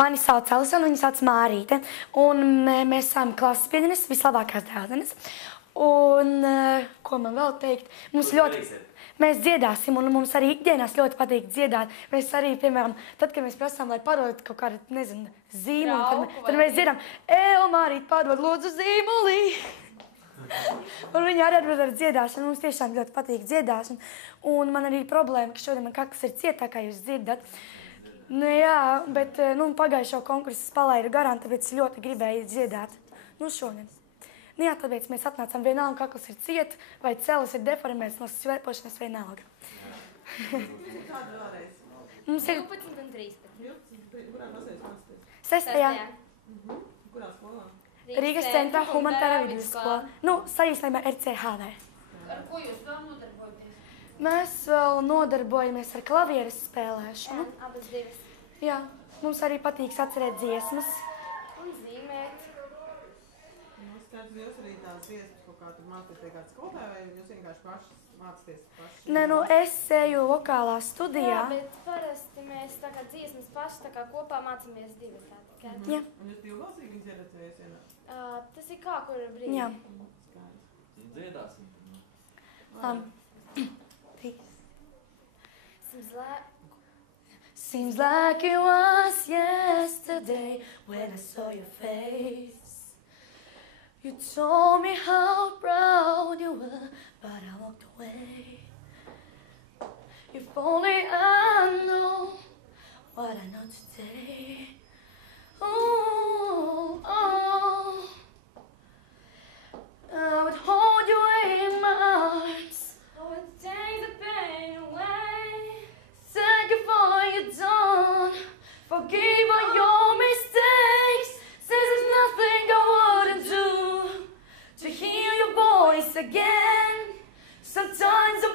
Mani sauc Alisona, viņa sauc Mārīte. Un mēs esam klases pianists, vislabākās dēlzenes. Un ko man vēl teikt? Mēs dziedāsim, un mums arī ikdienās ļoti patīk dziedāt. Mēs arī, piemēram, tad, kad mēs prasām, lai padod kaut kādu, nezinu, zīmuli, tad mēs dziedām, Mārīt, padod lūdzu zīmulī. Un viņi arī atbild ar dziedāšanu. Mums tiešām ļoti patīk dziedāšana. Un man arī ir problēma, ka šodien man kakls ir cietā, kā jūs dzirdat. Nu jā, bet pagājušo konkursu palaidu garām, tāpēc ļoti gribēju dziedāt. Nu šodien. Nu jā, tāpēc mēs atnācām vienalga, kakls ir ciet, vai celis ir deformēts no svēpošanas vienalga. Kāda vēlreiz? Mums ir 12 un 13. Kurā klasēs mācāties? 6. Kurā skolā? Rīgas centrā humanitārā vidusskola. Nu, saīsinājumā RCHV. Ar ko jūs vēl nodarbojaties? Mēs vēl nodarbojamies ar klavieres spēlēšanu. Jā, abas divas. Jā, mums arī patīk atcerēt dziesmas. Un zīmēt. Skaidrs, jūs arī tās dziesmas kaut kā tur mācāties pie kāda skolotāja, vai jūs vienkārši pašas mācāties paši? Nē, nu es eju vokālā studijā. Jā, bet parasti mēs tā kā dziesmas paši tā kā kopā mācāmies divas tā tikai. Jā. Un jūs divbalsīgi viņas dziedat vai jūs vienā? Tas ir kā kura brīdi. Jā. Skaidrs. Dziedāsim. Seems like it was yesterday when I saw your face. You told me how proud you were, but I walked away. If only I know what I know today. Oh, oh. I would hold you in my arms. I would take the pain away. Thank you for all you've done. Forgive all your mistakes. Says there's nothing I wouldn't do to hear your voice again. Sometimes I